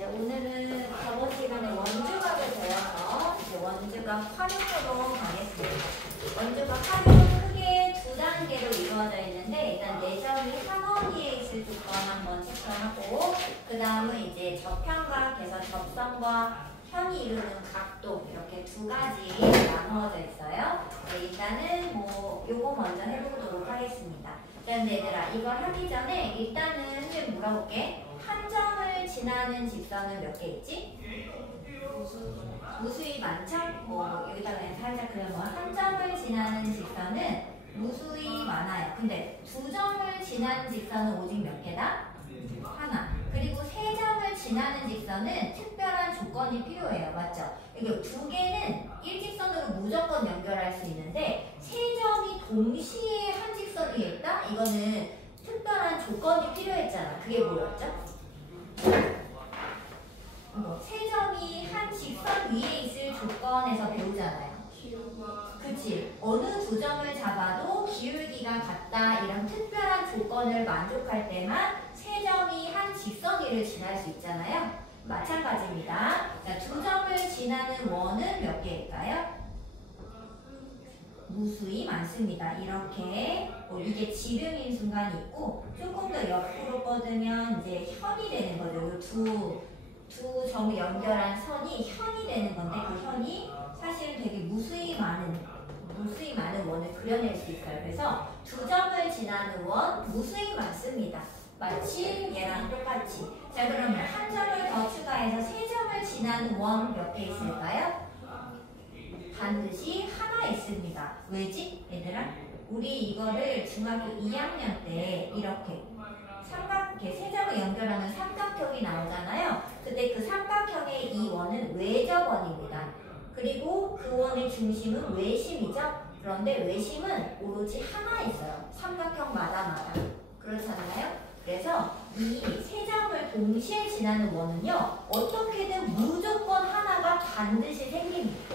이제 오늘은 저번 시간에 원주각을 배워서 이제 원주각 활용으로 가겠습니다. 원주각 활용은 크게 두 단계로 이루어져 있는데 일단 내점이 한원위에 있을 조건 한번 체크하고 그 다음은 이제 접평각에서 접선과 편이 이루는 각도 이렇게 두 가지 나누어져 있어요. 네, 일단은 뭐 요거 먼저 해보도록 하겠습니다. 그런데 얘들아 이걸 하기 전에 일단은 선생님 물어볼게. 한 점을 지나는 직선은 몇 개 있지? 무수히 많죠? 여기다가 그냥 살짝 그려면 한 점을 지나는 직선은 무수히 많아요. 근데 두 점을 지나는 직선은 오직 몇 개다? 하나. 그리고 세 점을 지나는 직선은 특별한 조건이 필요해요. 맞죠? 이게 두 개는 일직선으로 무조건 연결할 수 있는데 세 점이 동시에 한 직선 위에 있다? 이거는 특별한 조건이 필요했잖아. 그게 뭐였죠? 세 점이 한 직선 위에 있을 조건에서 배우잖아요. 그치? 어느 두 점을 잡아도 기울기가 같다 이런 특별한 조건을 만족할 때만 세 점이 한 직선 위를 지날 수 있잖아요. 마찬가지입니다. 자, 두 점을 지나는 원은 몇 개일까요? 무수히 많습니다. 이렇게 이게 지름인 순간이 있고 조금 더 옆으로 뻗으면 이제 현이 되는 거죠. 두 점을 연결한 선이 현이 되는 건데 그 현이 사실은 되게 무수히 많은 원을 그려낼 수 있어요. 그래서 두 점을 지나는 원 무수히 많습니다. 마치 얘랑 똑같이. 자, 그러면 한 점을 더 추가해서 세 점을 지나는 원 몇 개 있을까요? 반드시 하나 있습니다. 왜지? 얘들아? 우리 이거를 중학교 2학년 때 이렇게 세 점을 연결하면 삼각형이 나오잖아요. 그때 그 삼각형의 이 원은 외접원입니다. 그리고 그 원의 중심은 외심이죠. 그런데 외심은 오로지 하나 있어요. 삼각형마다. 그렇잖아요. 그래서 이 세 점을 동시에 지나는 원은요. 어떻게든 무조건 하나가 반드시 생깁니다.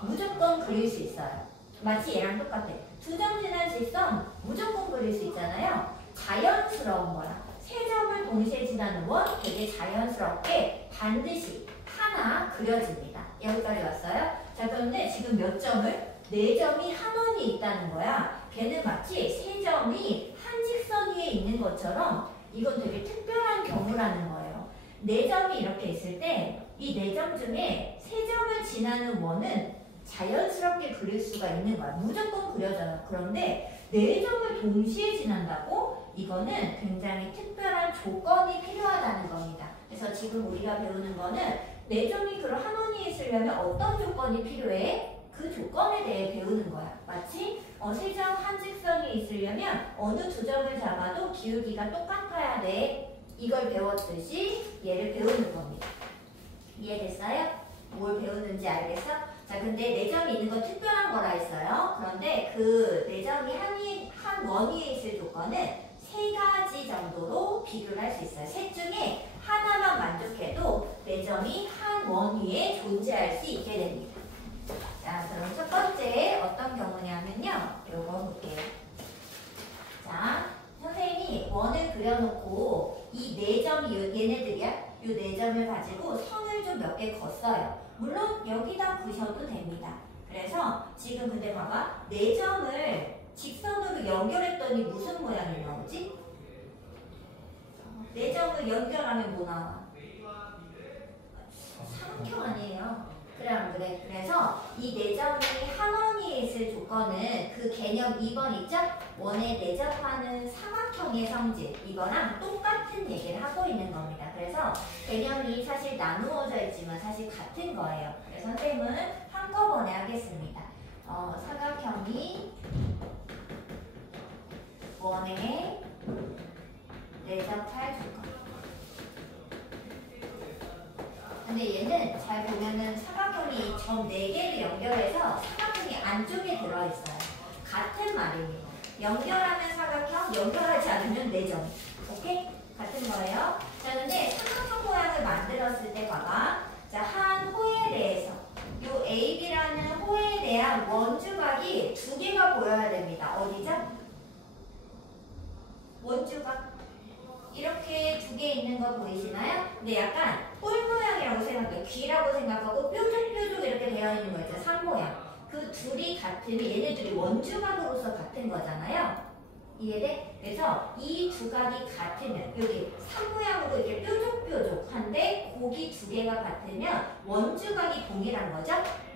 무조건 그릴 수 있어요. 마치 얘랑 똑같아. 두 점 지난 직선 무조건 그릴 수 있잖아요. 자연스러운 거야. 세 점을 동시에 지나는 원 되게 자연스럽게 반드시 하나 그려집니다. 여기까지 왔어요? 자, 그런데 지금 몇 점을? 네 점이 한 원이 있다는 거야. 걔는 마치 세 점이 한 직선 위에 있는 것처럼 이건 되게 특별한 경우라는 거예요. 네 점이 이렇게 있을 때 이 네 점 중에 세 점을 지나는 원은 자연스럽게 그릴 수가 있는 거야. 무조건 그려져요. 그런데 네 점을 동시에 지난다고? 이거는 굉장히 특별한 조건이 필요하다는 겁니다. 그래서 지금 우리가 배우는 거는 네 점이 그런 한 원이 있으려면 어떤 조건이 필요해? 그 조건에 대해 배우는 거야. 마치 세 점 한 직선이 있으려면 어느 두 점을 잡아도 기울기가 똑같아야 돼. 이걸 배웠듯이 얘를 배우는 겁니다. 이해됐어요? 뭘 배우는지 알겠어? 자, 근데 네 점이 있는 건 특별한 거라 했어요. 그런데 그 네 점이 한 원 위에 있을 조건은 세 가지 정도로 비교를 할 수 있어요. 셋 중에 하나만 만족해도 네 점이 한 원 위에 존재할 수 있게 됩니다. 자, 그럼 첫 번째 어떤 경우냐면요. 요거 볼게요. 자, 선생님이 원을 그려놓고 이 네 점이 얘네들이야. 이 네 점을 가지고 선을 좀 몇 개 걷어요. 물론 여기다 그셔도 됩니다. 그래서 지금 근데 봐봐. 네 점을 직선으로 연결했더니 무슨 모양이 나오지? 네 점을 연결하면 뭐 나와? 삼각형 아니에요. 그래 안 그래? 그래서 이 네 점이 한 원위에 있을 조건은 그 개념 2번 있죠? 원에 내접하는 삼각형의 성질 이거랑 똑같은 얘기를 하고 있는 겁니다. 그래서 개념이 사실 나누어져 있지만 사실 같은 거예요. 그래서 선생님은 한꺼번에 하겠습니다. 삼각형이 원에 내접할 조건. 근데 얘는 잘 보면은 삼각형이 점 4개를 연결해서 삼각형이 안쪽에 들어있어요. 같은 말입니다. 연결하는 삼각형, 연결하지 않으면 4점. 오케이? 같은 거예요. 자, 근데 삼각형 모양을 만들었을 때 봐봐. 자, 한 호에 대해서 요 AB라는 호에 대한 원주각이 두 개가 보여야 됩니다. 어디죠? 원주각. 이렇게 두 두 개 있는 거 보이시나요? 근데 약간 뿔 모양이라고 생각해요. 귀라고 생각하고 뾰족뾰족 이렇게 되어 있는 거 있죠. 산 모양. 그 둘이 같으면 얘네들이 원주각으로서 같은 거잖아요. 이해돼? 그래서 이 두 각이 같으면 여기 산 모양으로 이렇게 뾰족뾰족한데 고기 두 개가 같으면 원주각이 동일한 거죠?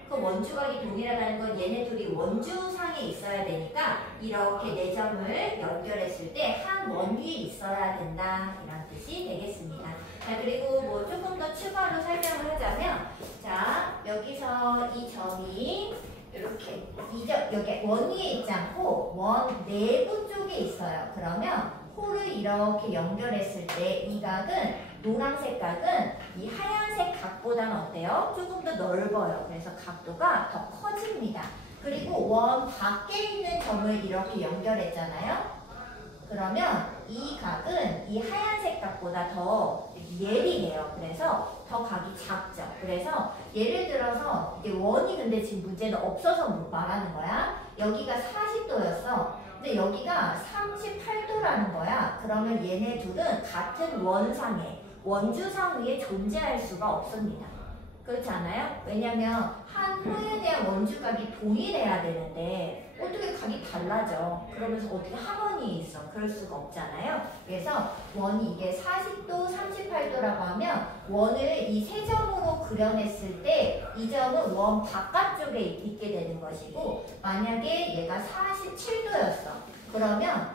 그 원주각이 동일하다는 건 얘네 둘이 원주상에 있어야 되니까 이렇게 네 점을 연결했을 때 한 원 위에 있어야 된다 이런 뜻이 되겠습니다. 자, 그리고 뭐 조금 더 추가로 설명을 하자면 자, 여기서 이 점이 이렇게 여기 원 위에 있지 않고 원 내부 쪽에 있어요. 그러면 호를 이렇게 연결했을 때 이 각은 노란색 각은 이 하얀색 각보다는 어때요? 조금 더 넓어요. 그래서 각도가 더 커집니다. 그리고 원 밖에 있는 점을 이렇게 연결했잖아요. 그러면 이 각은 이 하얀색 각보다 더 예리해요. 그래서 더 각이 작죠. 그래서 예를 들어서 이게 원이 근데 지금 문제는 없어서 말하는 거야. 여기가 40도였어. 근데 여기가 38도라는 거야. 그러면 얘네 둘은 같은 원상에 원주상 위에 존재할 수가 없습니다. 그렇지 않아요? 왜냐면 한 호에 대한 원주각이 동일해야 되는데 어떻게 각이 달라져? 그러면서 어떻게 한원이 있어? 그럴 수가 없잖아요. 그래서 원이 이게 40도, 38도라고 하면 원을 이 세 점으로 그려냈을 때 이 점은 원 바깥쪽에 있게 되는 것이고 만약에 얘가 47도였어. 그러면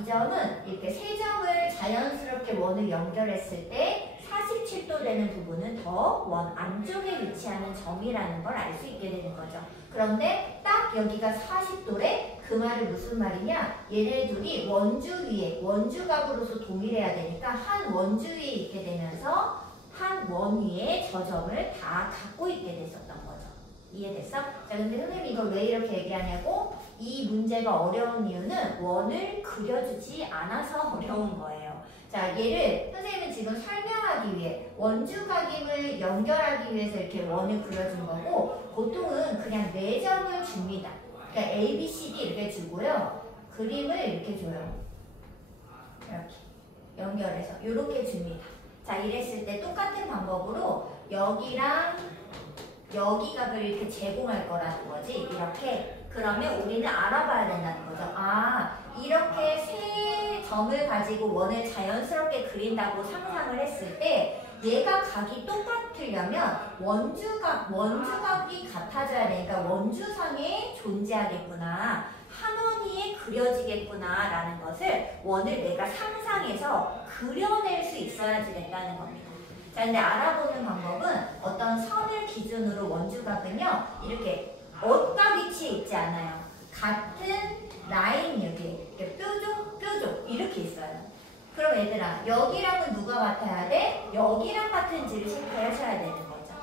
이 점은 이렇게 세 점을 자연스럽게 원을 연결했을 때 47도 되는 부분은 더 원 안쪽에 위치하는 점이라는 걸 알 수 있게 되는 거죠. 그런데 딱 여기가 40도래? 그 말은 무슨 말이냐? 얘네 둘이 원주 위에, 원주각으로서 동일해야 되니까 한 원주 위에 있게 되면서 한 원 위에 저 점을 다 갖고 있게 됐었던 거죠. 이해됐어? 자, 근데 선생님이 이걸 왜 이렇게 얘기하냐고? 이 문제가 어려운 이유는 원을 그려주지 않아서 어려운 거예요. 자, 얘를 선생님은 지금 설명하기 위해 원주각임을 연결하기 위해서 이렇게 원을 그려준 거고 보통은 그냥 네 점을 줍니다. 그러니까 A, B, C, D 이렇게 주고요. 그림을 이렇게 줘요. 이렇게 연결해서 이렇게 줍니다. 자, 이랬을 때 똑같은 방법으로 여기랑 여기 각을 이렇게 제공할 거라는 거지. 이렇게. 그러면 우리는 알아봐야 된다는 거죠. 이렇게 세 점을 가지고 원을 자연스럽게 그린다고 상상을 했을 때 얘가 각이 똑같으려면 원주각이 같아져야 되니까 원주상에 존재하겠구나. 한 원위에 그려지겠구나 라는 것을 원을 내가 상상해서 그려낼 수 있어야지 된다는 겁니다. 자, 근데 알아보는 방법은 어떤 선을 기준으로 원주각은요, 이렇게 어가 위치에 있지 않아요. 같은 라인 여기, 이렇게 뾰족 이렇게 있어요. 그럼 얘들아, 여기랑은 누가 같아야 돼? 여기랑 같은지를 체크하셔야 되는 거죠.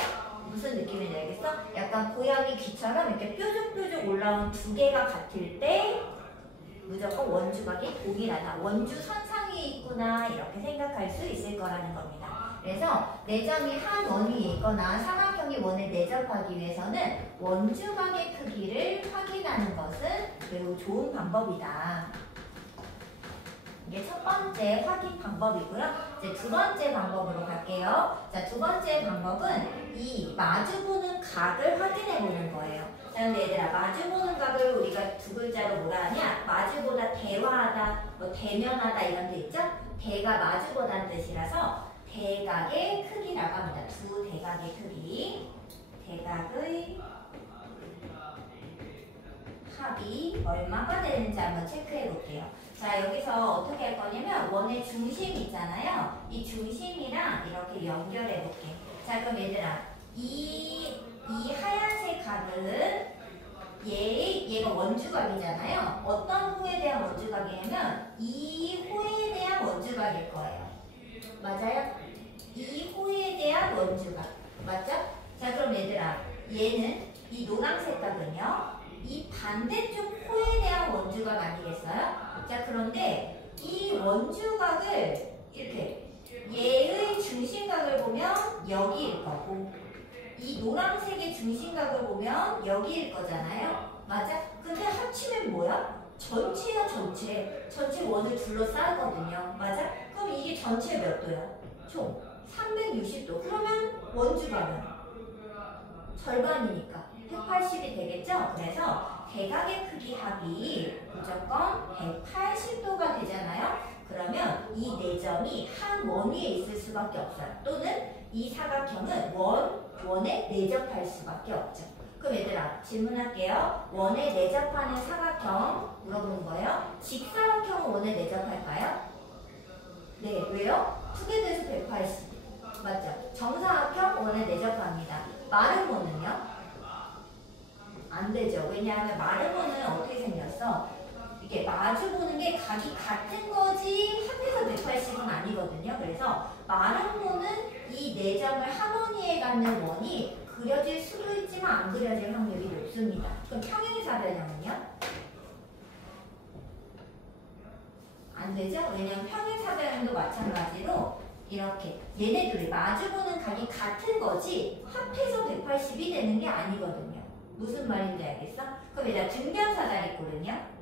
무슨 느낌인지 알겠어? 약간 고양이 귀처럼 이렇게 뾰족 올라온 두 개가 같을 때 무조건 원주각이 동일하다. 원주 선상 위에 있구나 이렇게 생각할 수 있을 거라는 겁니다. 그래서 네 점이 한 원 위에 있거나 삼각형이 원을 내접하기 위해서는 원주각의 크기를 확인하는 것은 매우 좋은 방법이다. 이게 첫 번째 확인 방법이고요. 이제 두 번째 방법으로 갈게요. 자, 두 번째 방법은 이 마주보는 각을 확인해 보는 거예요. 자, 근데 얘들아, 마주보는 각을 우리가 두 글자로 뭐라 하냐? 마주보다 대화하다, 뭐 대면하다 이런 데 있죠? 대가 마주보다는 뜻이라서 대각의 크기라고 합니다. 두 대각의 크기. 대각의 합이 얼마가 되는지 한번 체크해 볼게요. 자, 여기서 어떻게 할 거냐면 원의 중심 있잖아요. 이 중심이랑 이렇게 연결해 볼게. 자, 그럼 얘들아, 이 하얀색 각은 얘가 원주각이잖아요. 어떤 호에 대한 원주각이냐면 이 호에 대한 원주각일 거예요. 맞아요? 이 호에 대한 원주각. 맞죠? 자, 그럼 얘들아, 얘는 이 노란색 각은요. 이 반대쪽 호에 대한 원주각 아니겠어요? 자, 그런데 이 원주각을 이렇게 얘의 중심각을 보면 여기일 거고 이 노란색의 중심각을 보면 여기일 거잖아요. 맞아? 근데 합치면 뭐야? 전체야 전체. 전체 원을 둘러싸거든요. 맞아? 그럼 이게 전체 몇 도야? 총 360도. 그러면 원주각은 절반이니까 180이 되겠죠? 그래서 대각의 크기 합이 무조건 180도가 되잖아요. 그러면 이 네 점이 한 원 위에 있을 수밖에 없어요. 또는 이 사각형은 원에 내접할 수밖에 없죠. 그럼 얘들아 질문할게요. 원에 내접하는 사각형 물어보는 거예요. 직사각형은 원에 내접할까요? 네, 왜요? 두 개 돼서 180. 맞죠? 정사각형 원에 내접합니다. 마름모는요? 안 되죠. 왜냐하면 마름모는 어떻게 생겼어? 이게 마주보는 게 각이 같은 거지 합해서 180은 아니거든요. 그래서 마름모는 이 네 점을 하모니에 갖는 원이 그려질 수도 있지만 안 그려질 확률이 높습니다. 그럼 평행사변형은요? 안 되죠? 왜냐면 평행사변형도 마찬가지로 이렇게 얘네들이 마주보는 각이 같은 거지 합해서 180이 되는 게 아니거든요. 무슨 말인지 알겠어? 그럼 일단 등변사다리꼴은요?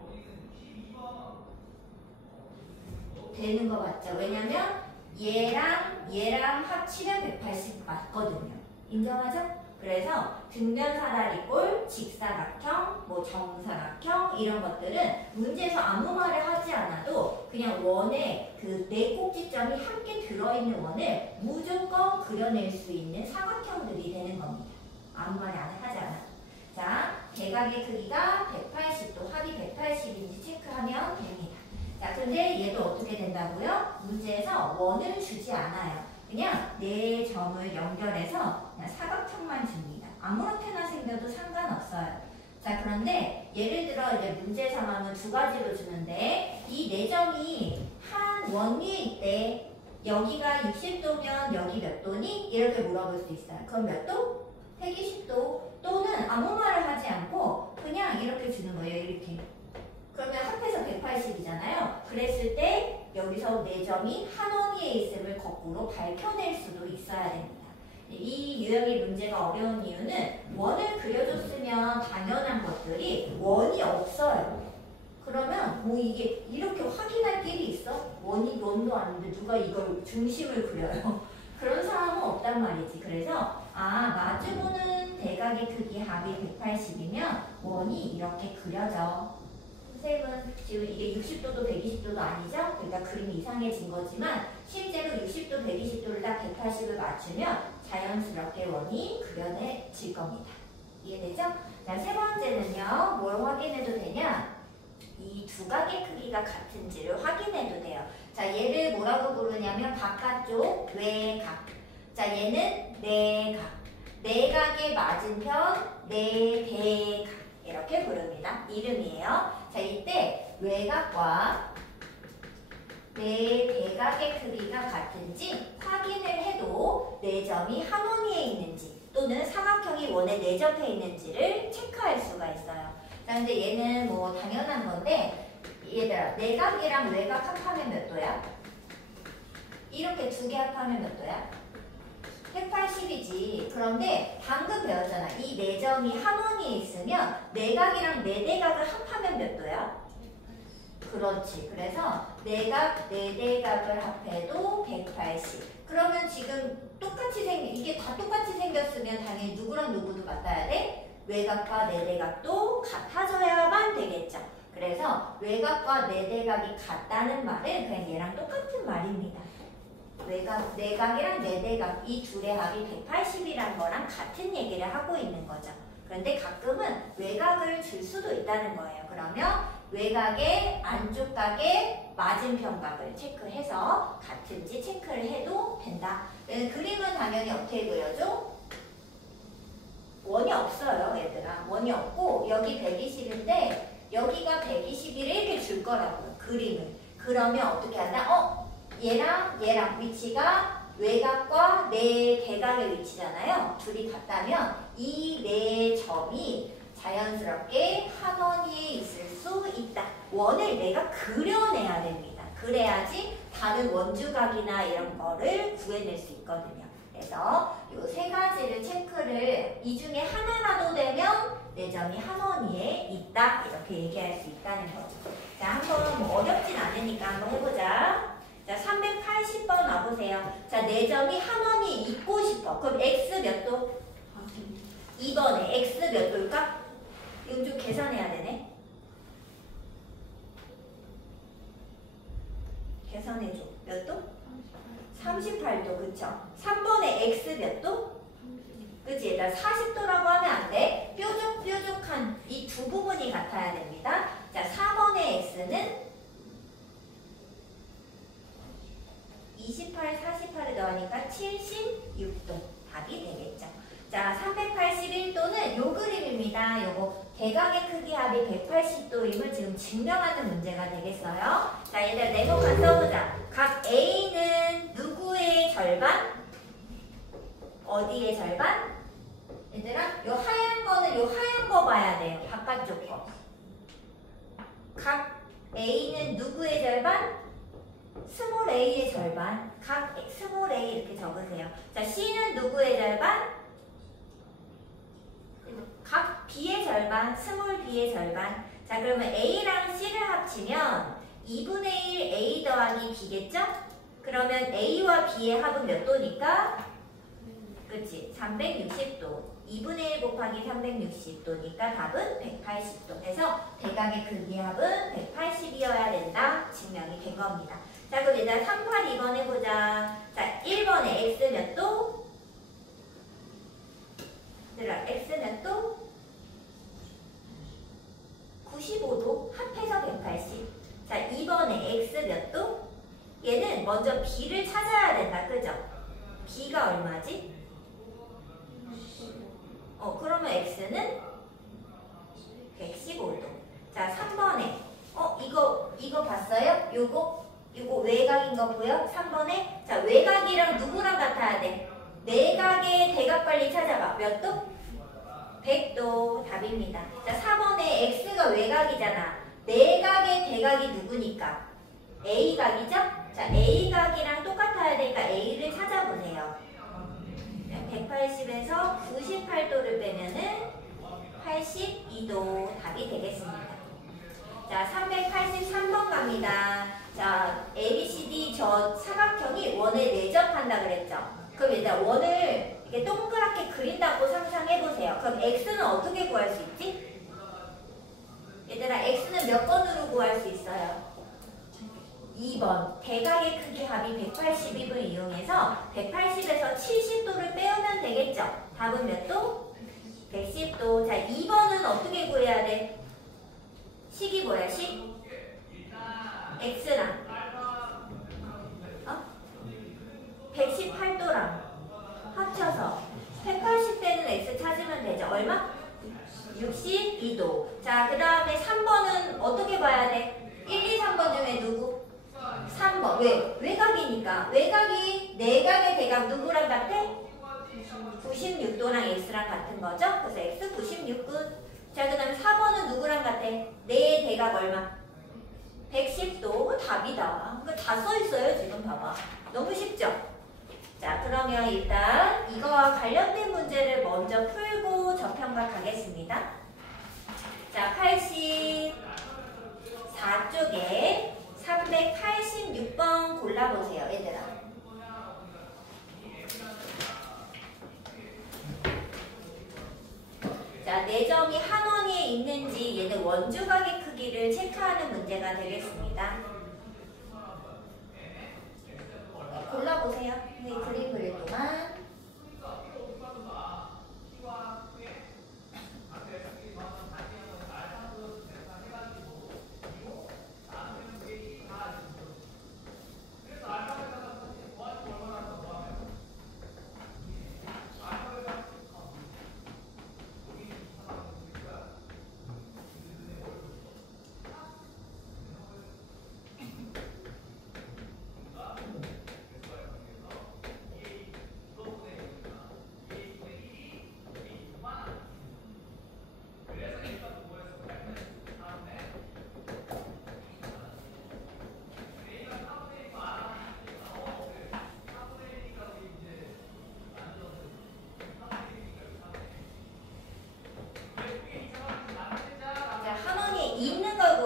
되는 거 맞죠? 왜냐면 얘랑 합치면 180 맞거든요. 인정하죠? 그래서 등변사다리꼴, 직사각형, 뭐 정사각형 이런 것들은 문제에서 아무 말을 하지 않아도 그냥 원에 그 네 꼭지점이 함께 들어있는 원을 무조건 그려낼 수 있는 사각형들이 되는 겁니다. 아무 말 안 하지 않아. 자, 대각의 크기가 180도, 합이 180인지 체크하면 됩니다. 자, 근데 얘도 어떻게 된다고요? 문제에서 원을 주지 않아요. 그냥 네 점을 연결해서 그냥 사각형만 줍니다. 아무렇게나 생겨도 상관없어요. 자, 그런데 예를 들어 이제 문제 삼으면 두 가지로 주는데 이 네 점이 한 원 위에 있대. 여기가 60도면 여기 몇 도니? 이렇게 물어볼 수 있어요. 그럼 몇 도? 120도. 또는 아무 말을 하지 않고 그냥 이렇게 주는 거예요. 이렇게. 그러면 합해서 180이잖아요. 그랬을 때 여기서 네 점이 한 원위에 있음을 거꾸로 밝혀낼 수도 있어야 됩니다. 이 유형의 문제가 어려운 이유는 원을 그려줬으면 당연한 것들이 원이 없어요. 그러면 뭐 이게 이렇게 확인할 길이 있어? 원도 아닌데 누가 이걸 중심을 그려요? 그런 사람은 없단 말이지. 그래서 마주보는 대각의 크기 합이 180이면 원이 이렇게 그려져. 선생님은 지금 이게 60도도 120도도 아니죠? 그러니까 그림이 이상해진 거지만 실제로 60도, 120도를 딱 180을 맞추면 자연스럽게 원이 그려내질 겁니다. 이해되죠? 자, 세 번째는요. 뭘 확인해도 되냐? 이 두 각의 크기가 같은지를 확인해도 돼요. 자, 얘를 뭐라고 부르냐면 바깥쪽 외각. 자, 얘는 내각. 내각의 맞은편 내대각. 이렇게 부릅니다. 이름이에요. 자, 이때 외각과 내대각의 크기가 같은지 확인을 해도 네 점이 한 원위에 있는지 또는 사각형이 원에 내접해 있는지를 체크할 수가 있어요. 자, 근데 얘는 뭐 당연한 건데 얘들아, 내각이랑 외각 합하면 몇 도야? 이렇게 두 개 합하면 몇 도야? 180이지. 그런데 방금 배웠잖아. 이 네 점이 한 원위에 있으면 내각이랑 내대각을 합하면 몇 도야? 그렇지. 그래서 내각, 내대각을 합해도 180. 그러면 지금 똑같이 이게 다 똑같이 생겼으면 당연히 누구랑 누구도 같아야 돼? 외각과 내대각도 같아져야만 되겠죠. 그래서 외각과 내대각이 같다는 말은 그냥 얘랑 똑같은 말입니다. 내각이랑 내대각 이 둘의 합이 180이란 거랑 같은 얘기를 하고 있는 거죠. 그런데 가끔은 외각을 줄 수도 있다는 거예요. 그러면 외각의 안쪽 각의 맞은편 각을 체크해서 같은지 체크를 해도 된다. 그림은 당연히 어떻게 그려줘? 원이 없어요, 얘들아. 원이 없고 여기 120인데 여기가 121을 이렇게 줄 거라고요, 그림을. 그러면 어떻게 하나? 얘랑 위치가 외각과 내대각의 위치잖아요. 둘이 같다면 이 네 점이 자연스럽게 한 원위에 있을 수 있다. 원을 내가 그려내야 됩니다. 그래야지 다른 원주각이나 이런 거를 구해낼 수 있거든요. 그래서 이 세 가지를 체크를 이 중에 하나라도 되면 네 점이 한 원위에 있다. 이렇게 얘기할 수 있다는 거죠. 자, 한번 뭐 어렵진 않으니까 한번 해보자. 자, 380번 네 점이 한원이 있고 싶어. 그럼 x 몇 도? 2번에 x 몇 도일까? 이건 좀 계산해야 되네. 계산해줘. 몇 도? 38도, 그쵸? 3번에 x 몇 도? 그치? 얘들아 40도라고 하면 안 돼. 뾰족한 이 두 부분이 같아야 됩니다. 자, 4번의 x는 28, 48을 더하니까 76도. 답이 되겠죠. 자, 381도는 요 그림입니다. 요거 대각의 크기 합이 180도임을 지금 증명하는 문제가 되겠어요. 자, 얘들아 네모칸 써보자. 각 A는 누구의 절반? 어디의 절반? 얘들아, 요 하얀 거는 요 하얀 거 봐야 돼요. 바깥쪽 거. 각 A는 누구의 절반? 스몰 a의 절반. 각 스몰 a 이렇게 적으세요. 자, C는 누구의 절반? 각 B의 절반, 스몰 b의 절반. 자, 그러면 A랑 C를 합치면 2분의 1 A 더하기 B겠죠? 그러면 A와 B의 합은 몇 도니까? 그치? 360도. 2분의 1 곱하기 360도니까 답은 180도. 그래서 대각의 크기 합은 180이어야 된다. 증명이 된 겁니다. 자, 그럼 얘들아 382번 해보자. 자, 1번에 x 몇 도? 얘들아 x 몇 도? 95도. 합해서 180. 자, 2번에 x 몇 도? 얘는 먼저 b를 찾아야 된다. 그죠? b가 얼마지? 그러면 x는 115도. 자, 3번에 이거 봤어요? 요거 외곽인 거 보여? 3번에 자, 외곽이랑 누구랑 같아야 돼? 내각의 대각 빨리 찾아봐. 몇 도? 100도. 답입니다. 자, 4번에 x가 외곽이잖아. 내각의 대각이 누구니까? a각이죠? 자, a각이랑 똑같아야 되니까 a를 찾아보세요. 180에서 98도를 빼면은 82도. 답이 되겠습니다. 자, 383번 갑니다. 자, ABCD 저 사각형이 원에 내접한다 그랬죠? 그럼 일단 원을 이렇게 동그랗게 그린다고 상상해보세요. 그럼 x는 어떻게 구할 수 있지? 얘들아, x는 몇 번으로 구할 수 있어요? 2번. 대각의 크기 합이 180을 이용해서 180에서 70도를 빼오면 되겠죠? 답은 몇 도? 110도. 자, 2번은 어떻게 구해야 돼? 식이 뭐야, 식? x랑 118도랑 합쳐서 180대는 x 찾으면 되죠. 얼마? 62도. 자, 그 다음에 3번은 어떻게 봐야 돼? 1, 2, 3번 중에 누구? 3번. 왜? 외곽이니까. 외곽이 내각의 대각 누구랑 같아? 96도랑 x랑 같은 거죠? 그래서 x 96분. 자, 그 다음에 4번은 누구랑 같아? 내 대각 얼마? 110도. 답이다. 그거 다 써있어요. 지금 봐봐. 너무 쉽죠? 자, 그러면 일단 이거와 관련된 문제를 먼저 풀고 저편과 가겠습니다. 자, 84쪽에 386번 골라보세요, 얘들아. 자, 네 점이 한 원위에 있는지 얘는 원주각의 크기를 체크하는 문제가 되겠습니다. 골라보세요. 네, 그림 그릴 동안.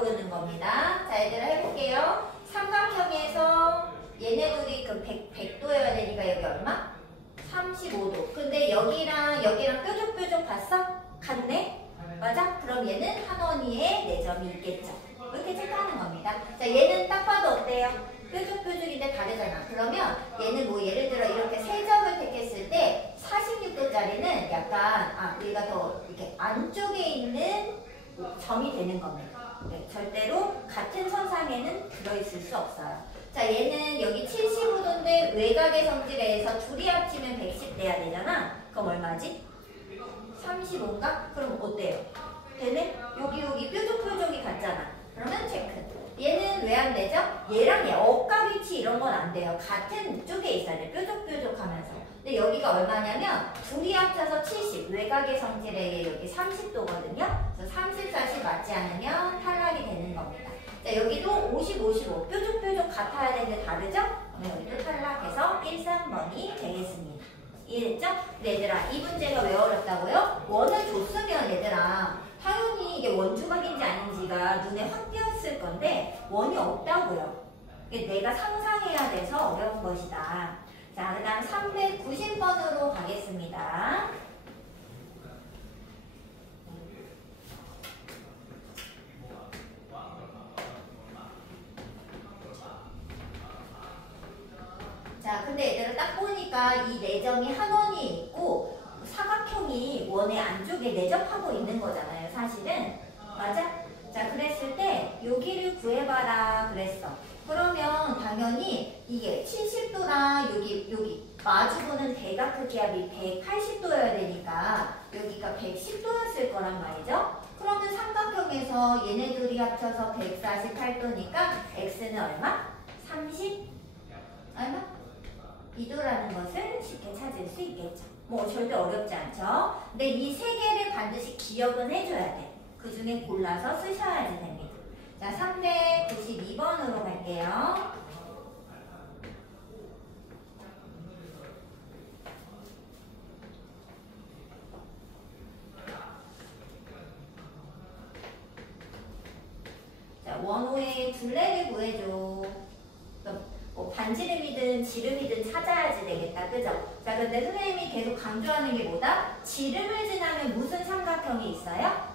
고르는 겁니다. 자, 얘들아 해볼게요. 삼각형에서 얘네 둘이 그 100도여야 되니까 얘가 여기 얼마? 35도. 근데 여기랑 여기랑 뾰족뾰족 봤어? 같네? 맞아? 그럼 얘는 한원위에 4점이 있겠죠. 이렇게 체크하는 겁니다. 자, 얘는 딱 봐도 어때요? 뾰족뾰족인데 다르잖아. 그러면 얘는 뭐 예를 들어 이렇게 3점을 택했을 때 46도짜리는 약간 우리가 더 이렇게 안쪽에 있는 점이 되는 겁니다. 네, 절대로 같은 선상에는 들어있을 수 없어요. 자, 얘는 여기 75도인데 외곽의 성질에서 둘이 합치면 110 돼야 되잖아. 그럼 얼마지? 35인가? 그럼 어때요? 되네? 여기 뾰족뾰족이 같잖아. 그러면 체크. 얘는 왜 안 되죠? 얘랑 얘 억각 위치 이런 건 안 돼요. 같은 쪽에 있어야 돼. 뾰족뾰족 하면서. 근데 여기가 얼마냐면 둘이 합쳐서 70. 외곽의 성질에 여기 30도거든요. 그래서 30, 40 맞지 않으면 탈락이 되는 겁니다. 자, 여기도 50, 55. 뾰족뾰족 같아야 되는데 다르죠? 그럼 여기도 탈락해서 1, 3번이 되겠습니다. 이해됐죠? 근데 얘들아, 이 문제가 왜 어렵다고요? 원을 줬으면 얘들아 당연히 이게 원주각인지 아닌지가 눈에 확 띄었을 건데 원이 없다고요. 이게 내가 상상해야 돼서 어려운 것이다. 자, 그 다음 390번으로 가겠습니다. 자, 근데 얘들아 딱 보니까 이 4점이 한원이 있고 사각형이 원의 안쪽에 내접하고 있는 거잖아요, 사실은. 맞아? 자, 그랬을 때 여기를 구해봐라 그랬어. 그러면 당연히 이게 70도랑 여기 마주보는 대각 크기압이 180도여야 되니까 여기가 110도였을 거란 말이죠. 그러면 삼각형에서 얘네들이 합쳐서 148도니까 x는 얼마? 30? 얼마? 2도라는 것을 쉽게 찾을 수 있겠죠. 뭐 절대 어렵지 않죠. 근데 이 3개를 반드시 기억은 해줘야 돼. 그 중에 골라서 쓰셔야지 됩니다. 자, 392번으로 갈게요. 자, 원호의 둘레를 구해줘. 뭐 반지름이든 지름이든 찾아야지 되겠다. 그죠? 자, 근데 선생님이 계속 강조하는 게 뭐다? 지름을 지나면 무슨 삼각형이 있어요?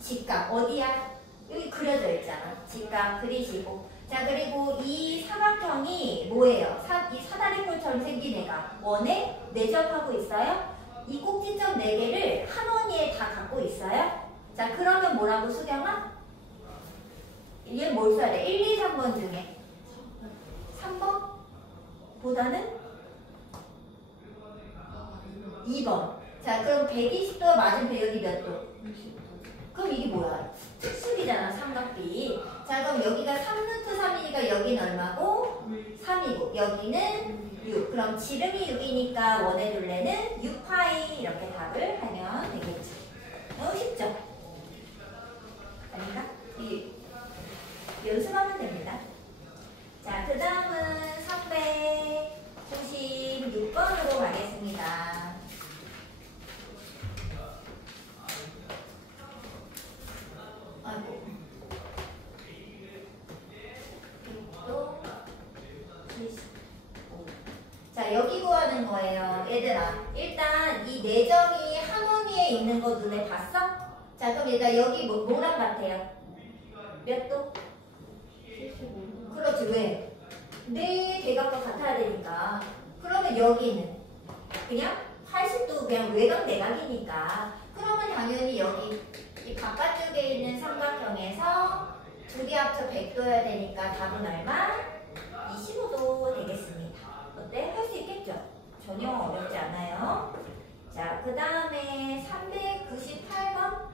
직각. 어디야? 여기 그려져 있잖아. 직각 그리시고. 자, 그리고 이 삼각형이 뭐예요? 이 사다리꼴처럼 생긴 애가 원에 내접하고 있어요? 이 꼭지점 4개를 한 원위에 다 갖고 있어요? 자, 그러면 뭐라고 수경아? 얘 뭘 써야 돼? 1, 2, 3번 중에 3번? 보다는 2번. 자, 그럼 120도 맞은편 여기 몇 도? 그럼 이게 뭐야? 특수비잖아, 삼각비. 자, 그럼 여기가 3루트 3이니까 여기는 얼마고? 3이고 여기는 6. 그럼 지름이 6이니까 원의 둘레는 6파이 이렇게 답을 하면 되겠죠. 너무 쉽죠? 아닌가? 연습하면 됩니다. 자, 그 다음은 396번으로 가겠습니다. 아이고. 6도 75. 자, 여기 구하는 거예요. 얘들아, 일단 이 4점이 한 원위에 있는 거 눈에 봤어? 자, 그럼 얘들아, 여기 뭐랑 같아요? 몇 도? 75. 그렇지, 왜? 네 대각과 같아야 되니까. 그러면 여기는 그냥 80도 그냥 외곽 내각이니까. 그러면 당연히 여기 이 바깥쪽에 있는 삼각형에서 둘이 합쳐 100도여야 되니까 답은 얼마? 25도 되겠습니다. 어때? 할 수 있겠죠? 전혀 어렵지 않아요. 자, 그 다음에 398번.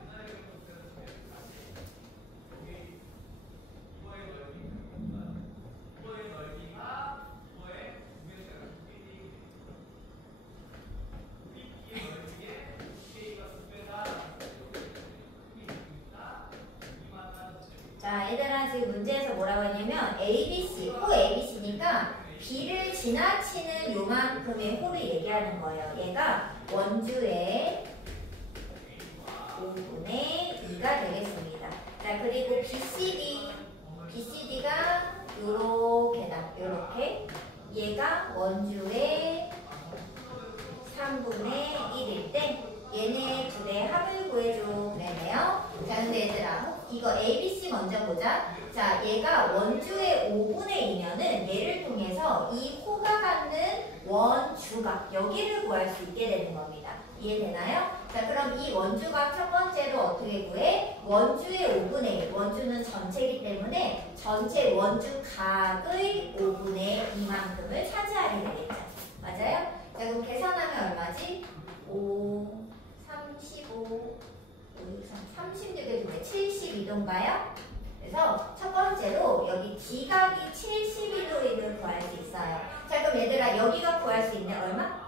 자, 얘들아 지금 문제에서 뭐라고 했냐면 ABC, 호 ABC니까 B를 지나치는 요만큼의 호를 얘기하는 거예요. 얘가 원주의 5분의 2가 되겠습니다. 자, 그리고 BCD가 요렇게다. 요렇게 얘가 원주의 3분의 1일 때 얘네 둘의 합을 구해줘. 그랬네요. 자, 근데 얘들아, 이거 ABC 먼저 보자. 자, 얘가 원주의 5분의 2면은 얘를 통해서 이 호가 갖는 원주각, 여기를 구할 수 있게 되는 겁니다. 이해되나요? 자, 그럼 이 원주각 첫 번째로 어떻게 구해? 원주의 5분의 1. 원주는 전체이기 때문에 전체 원주각의 5분의 2만큼을 차지하게 되겠죠. 맞아요? 자, 그럼 계산하면 얼마지? 5, 35, 36에 72도인가요? 그래서 첫 번째로 여기 D각이 72도를 구할 수 있어요. 자, 그럼 얘들아 여기가 구할 수 있는 얼마?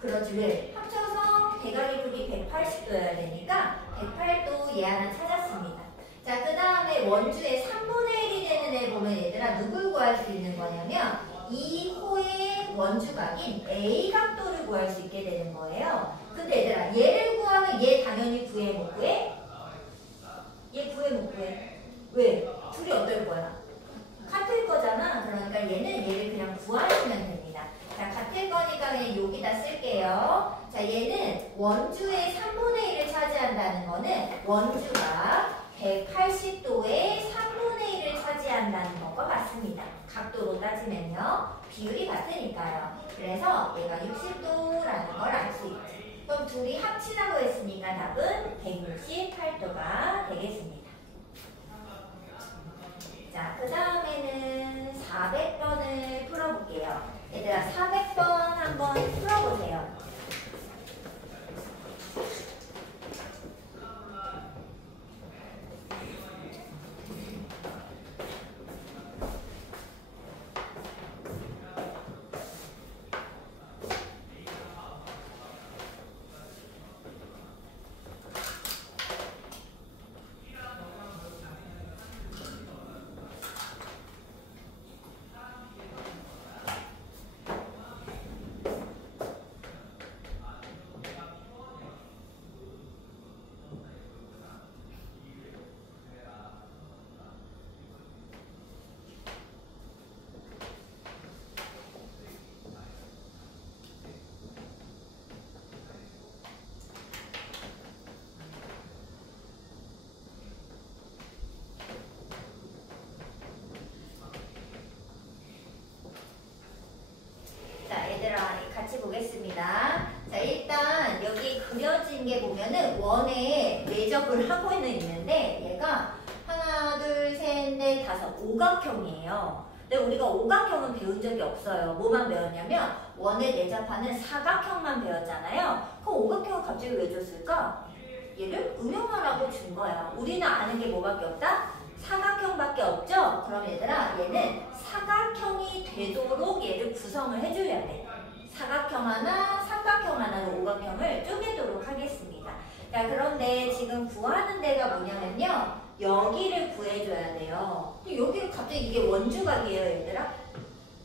그렇지. 왜? 합쳐서 대각의 크기 180도여야 되니까 108도 얘 하나 찾았습니다. 자, 그 다음에 원주의 3분의 1이 되는 애 보면 얘들아 누굴 구할 수 있는 거냐면 이 호의 원주각인 A각도를 구할 수 있게 되는 거예요. 근데 얘들아 얘를 구하면 얘 당연히 구해 못 구해? 얘 구해 못 구해? 왜? 둘이 어떨 거야? 같을 거잖아. 그러니까 얘는 얘를 그냥 구하시면 됩니다. 자, 같을 거니까 그냥 여기다 쓸게요. 자, 얘는 원주의 3분의 1을 차지한다는 거는 원주가 180도의 3분의 1을 차지한다는 것과 같습니다. 각도로 따지면요. 비율이 같으니까요. 그래서 얘가 60도라는 걸 알 수 있지. 그럼 둘이 합치라고 했으니까 답은 168도가 되겠습니다. 자, 그 다음에는 400번을 풀어볼게요. 얘들아 400번 한번 풀어보세요. 같이 보겠습니다. 자, 일단 여기 그려진 게 보면은 원에 매접을 하고 있는데 얘가 하나, 둘, 셋, 넷, 다섯 오각형이에요. 근데 우리가 오각형은 배운 적이 없어요. 뭐만 배웠냐면 원에 내접하는 사각형만 배웠잖아요. 그럼 오각형을 갑자기 왜 줬을까? 얘를 응용하라고 준 거야. 우리는 아는 게 뭐밖에 없다? 사각형밖에 없죠? 그럼 얘들아 얘는 사각형이 되도록 얘를 구성을 해줘야 돼. 사각형 하나, 삼각형 하나로 오각형을 쪼개도록 하겠습니다. 자, 그런데 지금 구하는 데가 뭐냐면요. 여기를 구해줘야 돼요. 근데 여기가 갑자기 이게 원주각이에요, 얘들아?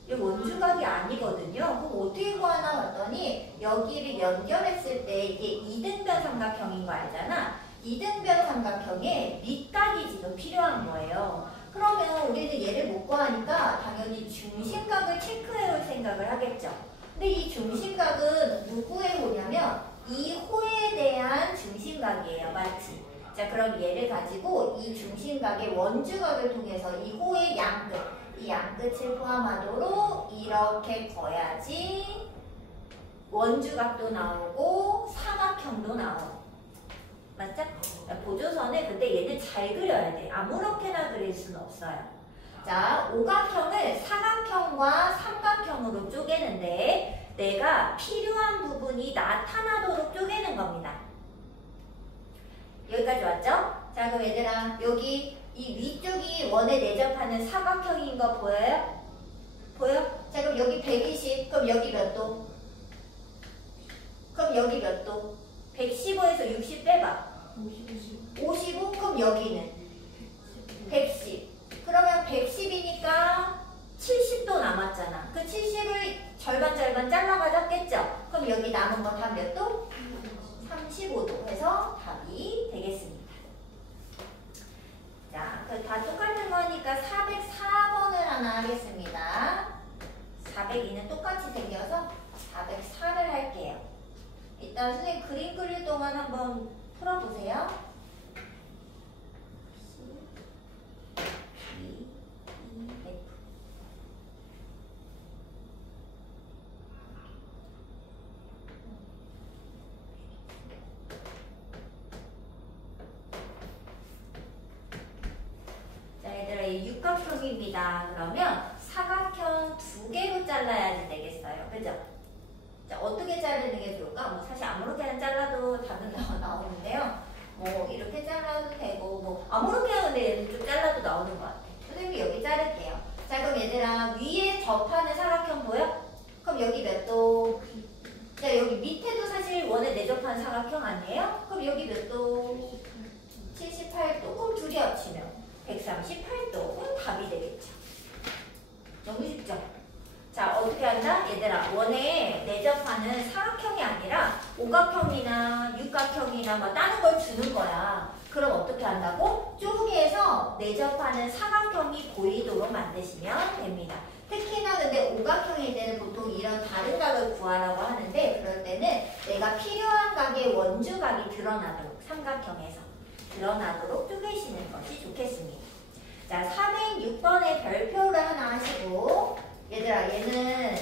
이게 원주각이 아니거든요. 그럼 어떻게 구하나 봤더니 여기를 연결했을 때 이게 이등변 삼각형인 거 알잖아. 이등변 삼각형에 밑각이 지금 필요한 거예요. 그러면 우리는 얘를 못 구하니까 당연히 중심각을 체크해 올 생각을 하겠죠. 근데 이 중심각은 누구의 호냐면 이 호에 대한 중심각이에요. 맞지? 자, 그럼 얘를 가지고 이 중심각의 원주각을 통해서 이 호의 양끝, 이 양끝을 포함하도록 이렇게 거야지 원주각도 나오고 사각형도 나오고. 맞죠? 보조선을 근데 얘는 잘 그려야 돼. 아무렇게나 그릴 수는 없어요. 자, 오각형을 사각형과 삼각형으로 쪼개는데 내가 필요한 부분이 나타나도록 쪼개는 겁니다. 여기까지 왔죠? 자, 그럼 얘들아 여기 이 위쪽이 원에 내접하는 사각형인 거 보여요? 보여? 자, 그럼 여기 120, 그럼 여기 몇 도? 그럼 여기 몇 도? 115에서 60 빼봐. 55, 그럼 여기는 110. 그러면 110이니까 70도 남았잖아. 그 70을 절반 잘라가졌겠죠? 그럼 여기 남은 건 다 몇 도? 35도 해서 답이 되겠습니다. 자, 그 다 똑같은 거니까 404번을 하나 하겠습니다. 402는 똑같이 생겨서 404를 할게요. 일단 선생님 그림 그릴 동안 한번 풀어보세요. 육각형입니다. 그러면 사각형 2개로 잘라야지 되겠어요. 그죠? 자, 어떻게 자르는 게 좋을까? 뭐 사실 아무렇게나 잘라도 답은 나오는데요. 뭐 이렇게 잘라도 되고 뭐 아무렇게나 근데 얘는 좀 잘라도 나오는 것 같아요. 선생님이 여기 자를게요. 자, 그럼 얘들아 위에 접하는 사각형 보여? 그럼 여기 몇 도? 자, 여기 밑에도 사실 원에 내접하는 사각형 아니에요? 그럼 여기 몇 도? 78도. 그럼 둘이 합치면 138도. 그럼 답이 되겠죠. 너무 쉽죠? 자, 어떻게 한다? 얘들아, 원에 내접하는 사각형이 아니라 오각형이나 육각형이나 뭐 다른 걸 주는 거야. 그럼 어떻게 한다고? 쪼개서 내접하는 사각형이 보이도록 만드시면 됩니다. 특히나 근데 오각형일 때는 보통 이런 다른 각을 구하라고 하는데 그럴 때는 내가 필요한 각의 원주각이 드러나도록 삼각형에서 드러나도록 쪼개시는 것이 좋겠습니다. 자, 406번의 별표를 하나 하시고 얘들아 얘는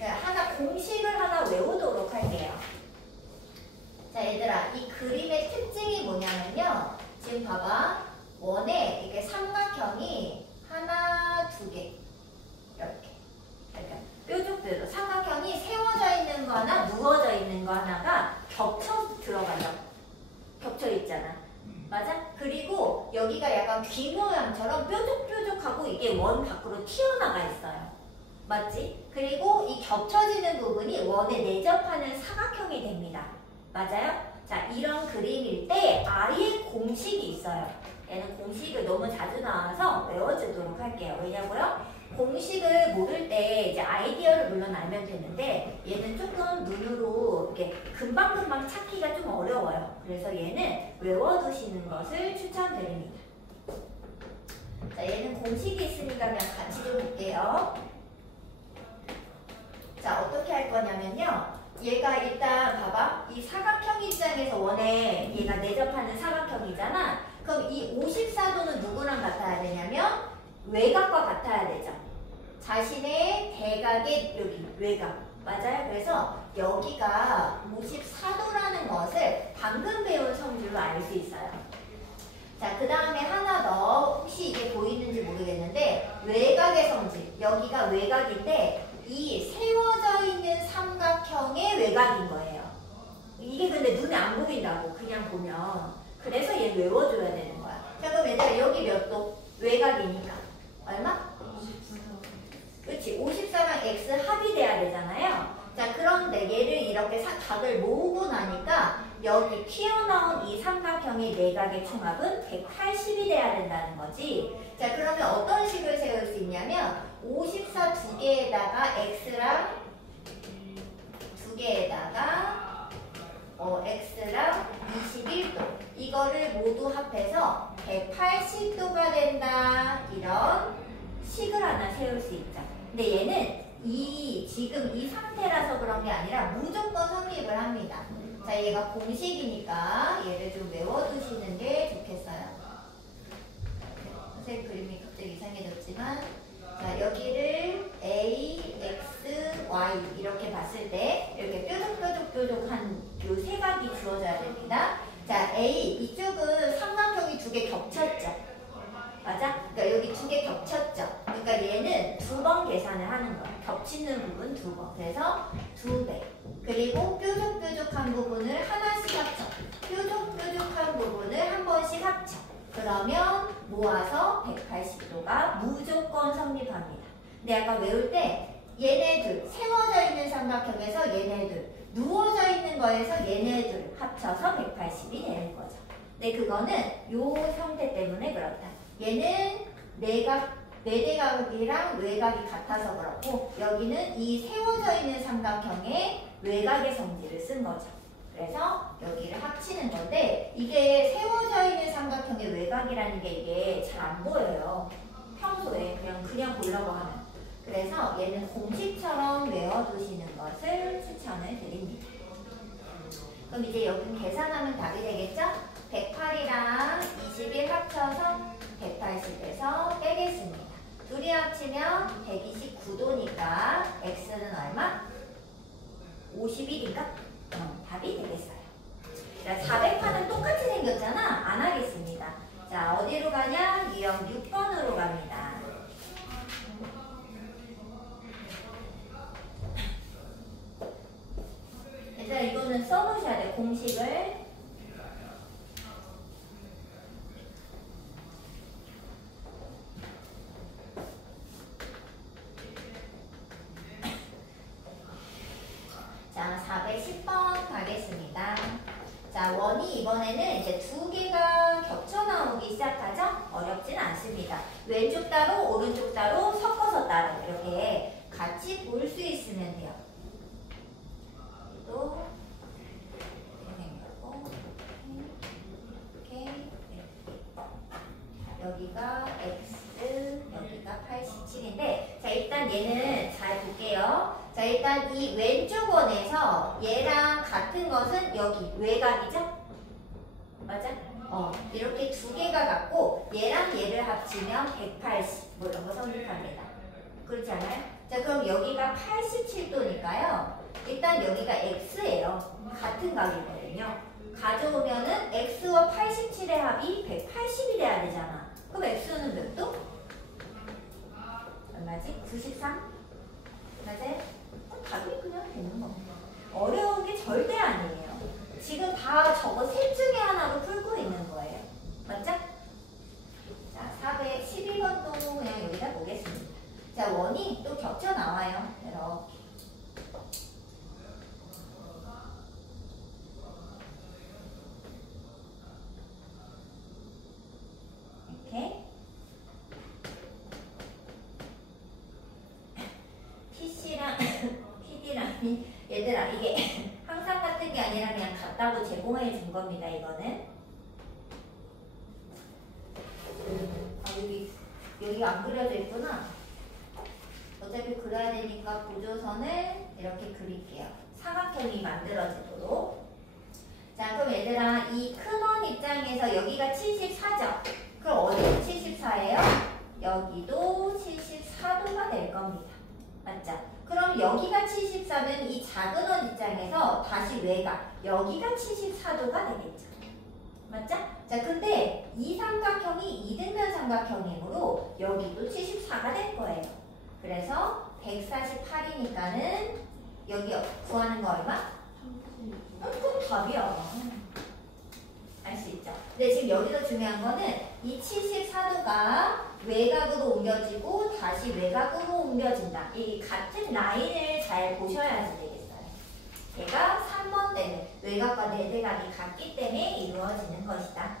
하나 공식을 하나 외우도록 할게요. 자, 얘들아 이 그림의 특징이 뭐냐면요. 지금 봐봐. 원에 이렇게 삼각형이 하나, 두 개 이렇게 뾰족뾰족 삼각형이 세워져 있는 거 하나, 누워져 있는 거 하나가 겹쳐 들어가요. 겹쳐 있잖아. 맞아? 그리고 여기가 약간 귀 모양처럼 뾰족뾰족하고 이게 원 밖으로 튀어나가 있어요. 맞지? 그리고 이 겹쳐지는 부분이 원에 내접하는 사각형이 됩니다. 맞아요? 자, 이런 그림일 때 아예 공식이 있어요. 얘는 공식을 너무 자주 나와서 외워주도록 할게요. 왜냐고요? 공식을 모를 때 이제 아이디어를 물론 알면 되는데 얘는 조금 눈으로 이렇게 금방금방 찾기가 좀 어려워요. 그래서 얘는 외워두시는 것을 추천드립니다. 자, 얘는 공식이 있으니까 그냥 같이 좀 볼게요. 자, 어떻게 할 거냐면요. 얘가 일단 봐봐. 이 사각형 입장에서 원에 얘가 내접하는 사각형이잖아. 그럼 이 54도는 누구랑 같아야 되냐면 외곽과 같아야 되죠. 자신의 대각의 여기 외곽. 맞아요? 그래서 여기가 54도라는 것을 방금 배운 성질로 알 수 있어요. 자, 그 다음에 하나 더. 혹시 이게 보이는지 모르겠는데 외곽의 성질. 여기가 외곽인데 이 세워져 있는 삼각형의 외곽인 거예요. 이게 근데 눈에 안 보인다고 그냥 보면. 그래서 얘 외워줘야 되는 거야. 자, 그럼 얘들아 여기 몇 도? 외곽이니까. 얼마? 54도. 그렇지. 54랑 x 합이 돼야 되잖아요. 자, 그런데 얘를 이렇게 각을 모으고 나니까 여기 튀어나온 이 삼각형의 내각의 총합은 180이 돼야 된다는 거지. 자, 그러면 어떤 식을 세울 수 있냐면 54 두 개에다가 x랑 두 개에다가 x랑 21도 이거를 모두 합해서 180도가 된다. 이런 식을 하나 세울 수 있죠. 근데 얘는 지금 이 상태라서 그런 게 아니라 무조건 성립을 합니다. 자, 얘가 공식이니까 얘를 좀 외워두시는 게 좋겠어요. 선생님 그림이 갑자기 이상해졌지만 자, 여기를 A, X, Y 이렇게 봤을 때 이렇게 뾰족뾰족뾰족한 요 세 각이 주어져야 됩니다. 자, A 이쪽은 삼각형이 두 개 겹쳤죠. 맞아? 그러니까 여기 두 개 겹쳤죠. 그러니까 얘는 2번 계산을 하는 거야. 겹치는 부분 2번. 그래서 2배. 그리고 뾰족뾰족한 부분을 하나씩 합쳐. 뾰족뾰족한 부분을 한 번씩 합쳐. 그러면 모아서 180도가 무조건 성립합니다. 근데 아까 외울 때 얘네들 세워져 있는 삼각형에서 얘네들 누워져 있는 거에서 얘네들 합쳐서 180이 되는 거죠. 근데 그거는 요 형태 때문에 그렇다. 얘는 내대각이랑 외곽이 같아서 그렇고 여기는 이 세워져 있는 삼각형의 외곽의 성질을 쓴 거죠. 그래서 여기를 합치는 건데 이게 세워져 있는 삼각형의 외곽이라는 게 이게 잘 안 보여요. 평소에 그냥 보려고 하면. 그래서 얘는 공식처럼 그럼 이제 여기 계산하면 답이 되겠죠? 108이랑 21 합쳐서 180에서 빼겠습니다. 둘이 합치면 129도니까 x는 얼마? 51인가? 답이 되겠어요. 자, 408은 똑같이 생겼잖아? 안 하겠습니다. 자, 어디로 가냐? 유형 6번으로 갑니다. 일단 이거는 써놓으셔야 돼, 공식을. 자, 410번 가겠습니다. 자, 원이 이번에는 이제 두 개가 겹쳐 나오기 시작하죠? 어렵진 않습니다. 왼쪽 따로, 오른쪽 따로, 섞어서 따로 이렇게 같이 볼 수 있으면 돼요. 또 이렇게 생겼고, 이렇게 여기가 x, 여기가 87인데, 자, 일단 얘는 잘 볼게요. 자, 일단 이 왼쪽 원에서 얘랑 같은 것은 여기 외곽이죠? 맞아? 이렇게 두 개가 같고 얘랑 얘를 합치면 180 뭐 이런 거 성립합니다. 그렇지 않아요? 자, 그럼 여기가 87도니까요. 일단 여기가 x예요. 같은 각이거든요. 가져오면은 x와 87의 합이 180이 돼야 되잖아. 그럼 x는 몇 도? 얼마지? 93? 맞아요? 답이 그냥 되는 겁니다. 어려운 게 절대 아니에요. 지금 다 저거 셋 중에 하나로 풀고 있는 거예요. 맞죠? 자, 412번도 그냥 여기다 보겠습니다. 자, 원이 또 겹쳐 나와요. 이렇게. PC랑 PD랑 얘들아, 이게 항상 같은 게 아니라 그냥 같다고 제공해 준 겁니다. 이거는 여기 안 그려져 있구나. 어차피 그려야 되니까 보조선을 이렇게 그릴게요. 사각형이 만들어지도록. 자, 그럼 얘들아, 이 큰 원 입장에서 여기가 74죠? 그럼 어디도 74예요? 여기도 74도가 될 겁니다. 맞죠? 그럼 여기가 74면 이 작은 원 입장에서 다시 외곽, 여기가 74도가 되겠죠. 맞죠? 자, 근데 이 삼각형이 이등변 삼각형이므로 여기도 74가 될 거예요. 그래서 148이니까는 여기 구하는 거 얼마? 그럼 답이야. 알 수 있죠? 근데 지금 여기서 중요한 거는 이 74도가 외곽으로 옮겨지고 다시 외곽으로 옮겨진다. 이 같은 라인을 잘 보셔야지 되겠어요. 얘가 3번 때문에 외곽과 내대각이 같기 때문에 이루어지는 것이다.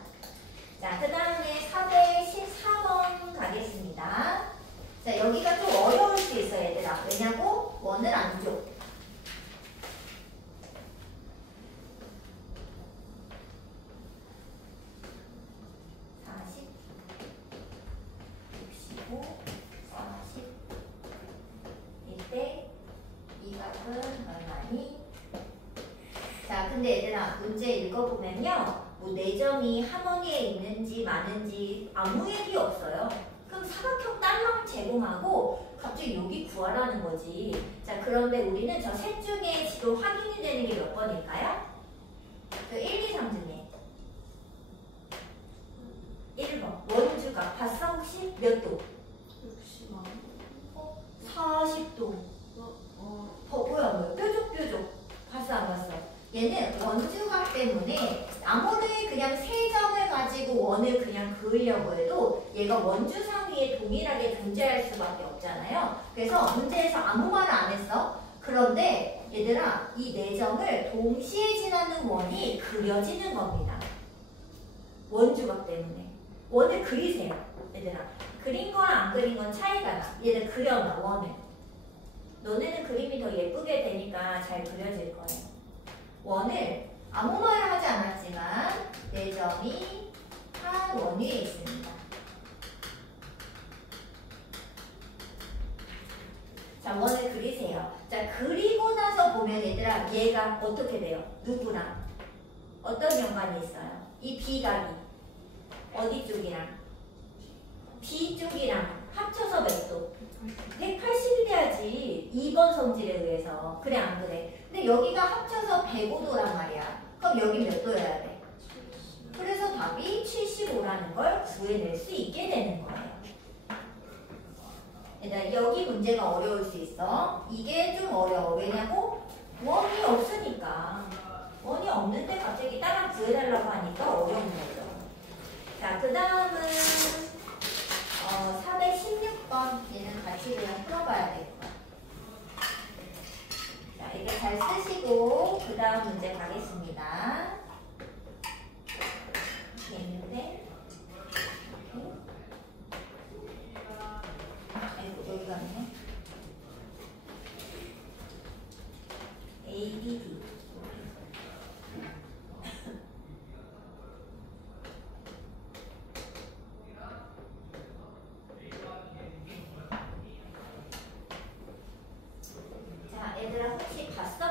자, 그 다음에 414번 가겠습니다. 자, 여기가 좀 어려울 수 있어요, 얘들아. 왜냐고? 원을 안 줘. 근데 얘들아, 문제 읽어보면요, 뭐 4점이 하모니에 있는지 마는지 아무 얘기 없어요. 그럼 사각형 딸랑 제공하고 갑자기 여기 구하라는 거지. 자, 그런데 우리는 저 셋 중에 지금 확인이 되는 게 몇 번일까요? 그 1, 2, 3 중에 1번 원주가 봤어 혹시? 몇 도? 40도. 뭐야 뾰족 봤어 안 봤어? 얘는 원주각 때문에 아무리 그냥 세 점을 가지고 원을 그냥 그으려고 해도 얘가 원주상 위에 동일하게 존재할 수밖에 없잖아요. 그래서 문제에서 아무 말 안 했어. 그런데 얘들아, 이 네 점을 동시에 지나는 원이 그려지는 겁니다. 원주각 때문에. 원을 그리세요. 얘들아, 그린 거랑 안 그린 건 차이가 나. 얘들 그려놔, 원을. 너네는 그림이 더 예쁘게 되니까 잘 그려질 거예요. 원을 아무 말을 하지 않았지만 네 점이 한 원 위에 있습니다. 자, 원을 그리세요. 자, 그리고 나서 보면 얘들아, 얘가 어떻게 돼요? 누구랑? 어떤 연관이 있어요? 이 B각이 어디 쪽이랑? B 쪽이랑 합쳐서 몇 도? 180이 돼야지. 2번 성질에 의해서. 그래 안 그래? 근데 여기가 합쳐서 105도란 말이야. 그럼 여기 몇 도여야 돼? 그래서 답이 75라는 걸 구해낼 수 있게 되는 거예요. 일단 여기 문제가 어려울 수 있어. 이게 좀 어려워. 왜냐고? 원이 없으니까. 원이 없는데 갑자기 따라 구해달라고 하니까 어려운 거죠. 자, 그 다음은 416번 얘는 같이 그냥 풀어봐야 될 거야. 자, 이거 잘 쓰시고 그 다음 문제 가겠습니다. 있는데 아이고 여기가 있네. ABD 자, 얘들아 혹시 봤어?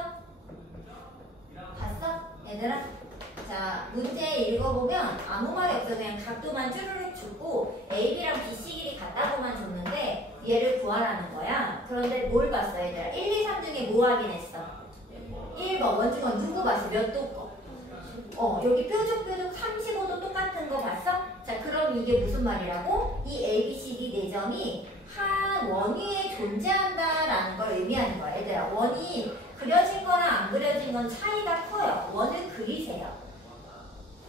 봤어? 얘들아? 자, 문제 읽어보면 아무 말이 없어. 그냥 각도만 쭈르륵 주고 AB랑 BC 길이 같다고만 줬는데 얘를 구하라는 거야. 그런데 뭘 봤어 얘들아? 1, 2, 3 중에 뭐 확인했어? 1번 원주건 누구 봤어? 몇 도 거? 여기 뾰족 35도 똑같은 거 봤어? 자, 그럼 이게 무슨 말이라고? 이 ABCD 내점이 한 원위에 존재한다라는 걸 의미하는 거야. 얘들아, 원이 그려진 거랑 안 그려진 건 차이가 커요. 원을 그리세요.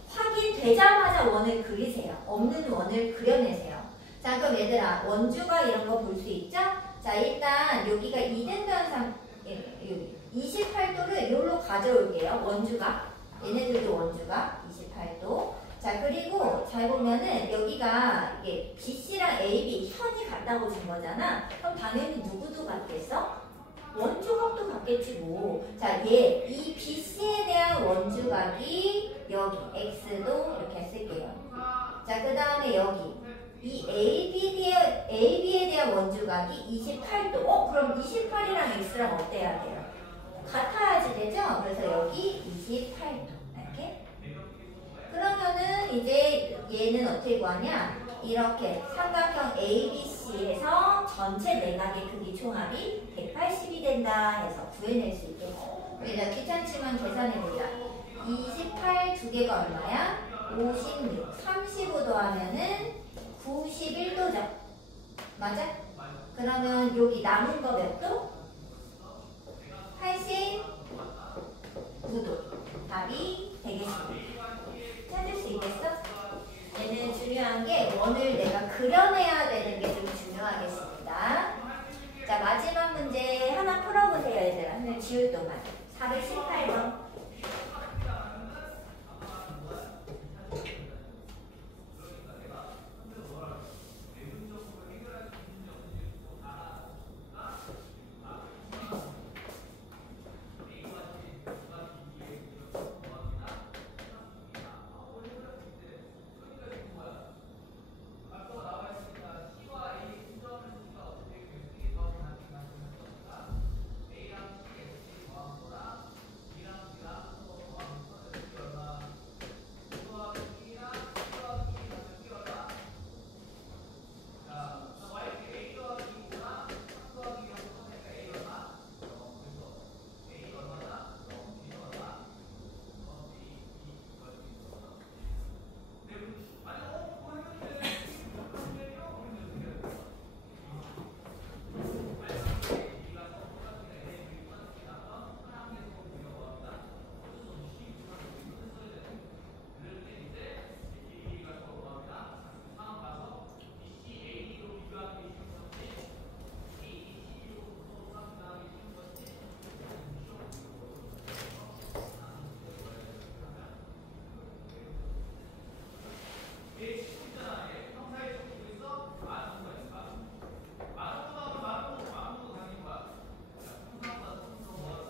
확인되자마자 원을 그리세요. 없는 원을 그려내세요. 자, 그럼 얘들아, 원주가 이런 거 볼 수 있죠? 자, 일단 여기가 이등변상 28도를 여기로 가져올게요. 원주가. 얘네들도 원주가 28도. 자, 그리고 잘 보면은 여기가 이게 BC랑 AB 현이 같다고 준 거잖아. 그럼 당연히 누구도 같겠어? 원주각도 같겠지 뭐. 자, 이 BC에 대한 원주각이 여기 X도 이렇게 쓸게요. 자, 그 다음에 여기 이 AB에 대한 원주각이 28도. 그럼 28이랑 X랑 어때야 돼요? 같아야지 되죠? 그래서 여기 28도. 이렇게. 그러면은 이제 얘는 어떻게 구하냐? 이렇게 삼각형 ABC에서 전체 내각의 크기 총합이 180이 된다 해서 구해낼 수 있겠죠. 그래서 귀찮지만 계산해보자. 28 두 개가 얼마야? 56. 35 더하면은 91도죠. 맞아? 그러면 여기 남은 거 몇 도? 89도. 답이 되겠습니다. 찾을 수 있겠어? 얘는 중요한 게 원을 내가 그려내야 되는 게 좀 중요하겠습니다. 자, 마지막 문제 하나 풀어보세요, 얘들아. 그냥 지울 동안. 418번.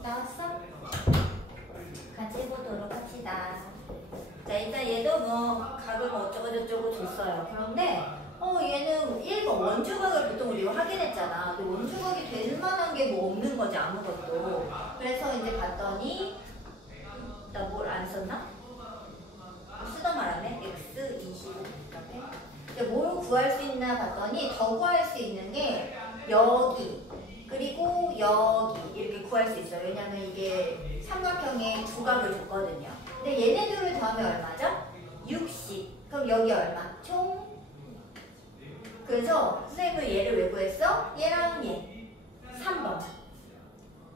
나왔어? 같이 해보도록 합시다. 자, 일단 얘도 뭐 각을 어쩌고저쩌고 줬어요. 그런데 얘는 1번 원주각을 보통 우리가 확인했잖아. 근데 원주각이 될 만한 게 뭐 없는 거지, 아무것도. 그래서 이제 봤더니 나 뭘 안 썼나? 나왔더니 더 구할 수 있는 게 여기 그리고 여기 이렇게 구할 수 있어요. 왜냐면 이게 삼각형에 두 각을 줬거든요. 근데 얘네들을 더하면 얼마죠? 60. 그럼 여기 얼마? 총? 그래서 선생님은 얘를 왜 구했어? 얘랑 얘 3번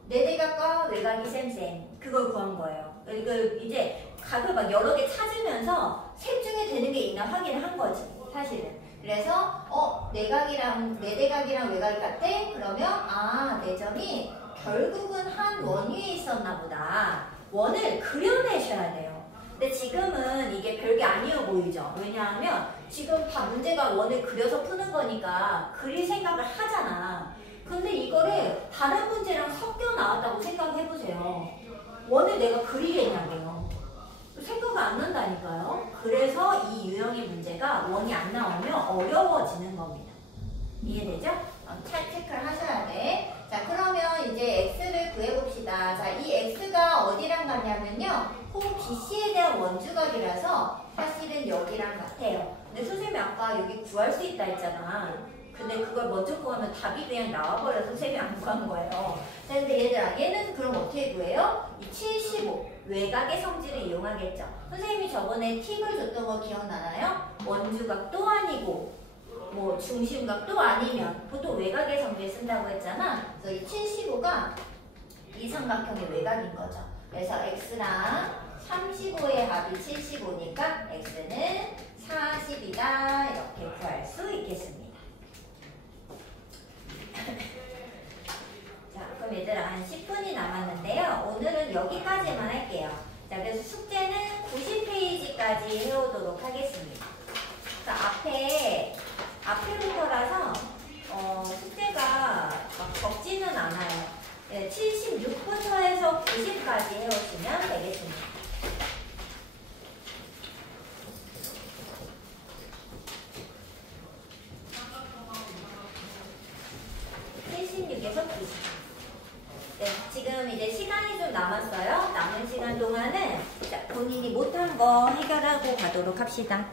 내대각과 외곽이 쌤쌤 그걸 구한 거예요. 이걸 이제 각을 막 여러 개 찾으면서 셋 중에 되는 게 있나 확인을 한 거지 사실은. 그래서 내대각이랑 외곽이 같아? 그러면 내 점이 결국은 한 원 위에 있었나 보다. 원을 그려내셔야 돼요. 근데 지금은 이게 별게 아니어 보이죠. 왜냐하면 지금 다 문제가 원을 그려서 푸는 거니까 그릴 생각을 하잖아. 근데 이거를 다른 문제랑 섞여 나왔다고 생각해보세요. 원을 내가 그리겠냐고요. 생각이 안 난다니까요. 그래서 이 유형의 문제가 원이 안 나오면 어려워지는 겁니다. 이해되죠? 체크를 하셔야 돼. 자, 그러면 이제 x를 구해봅시다. 자, 이 x가 어디랑 같냐면요. 호 BC에 대한 원주각이라서 사실은 여기랑 같아요. 근데 선생님이 아까 여기 구할 수 있다 했잖아. 근데 그걸 먼저 구하면 답이 그냥 나와버려서 선생님이 안 구한 거예요. 자, 근데 얘들아, 얘는 그럼 어떻게 구해요? 이 75, 외곽의 성질을 이용하겠죠. 선생님이 저번에 팁을 줬던 거 기억나나요? 원주각도 아니고 뭐 중심각도 아니면 보통 외곽의 성질 쓴다고 했잖아. 그래서 이 75가 이 삼각형의 외곽인 거죠. 그래서 x랑 35의 합이 75니까 x는 40이다 이렇게 구할 수 있겠습니다. 자, 그럼 얘들아 한 10분이 남았는데요. 오늘은 여기까지만 할게요. 자, 그래서 숙제는 90페이지까지 해오도록 하겠습니다. 자, 앞에부터라서 숙제가 막 적지는 않아요. 네, 76부터 해서 90까지 해오시면 되겠습니다. 76에서 90. 네, 지금 이제 시간이 좀 남았어요. 남은 시간 동안은 본인이 못한 거 해결하고 가도록 합시다.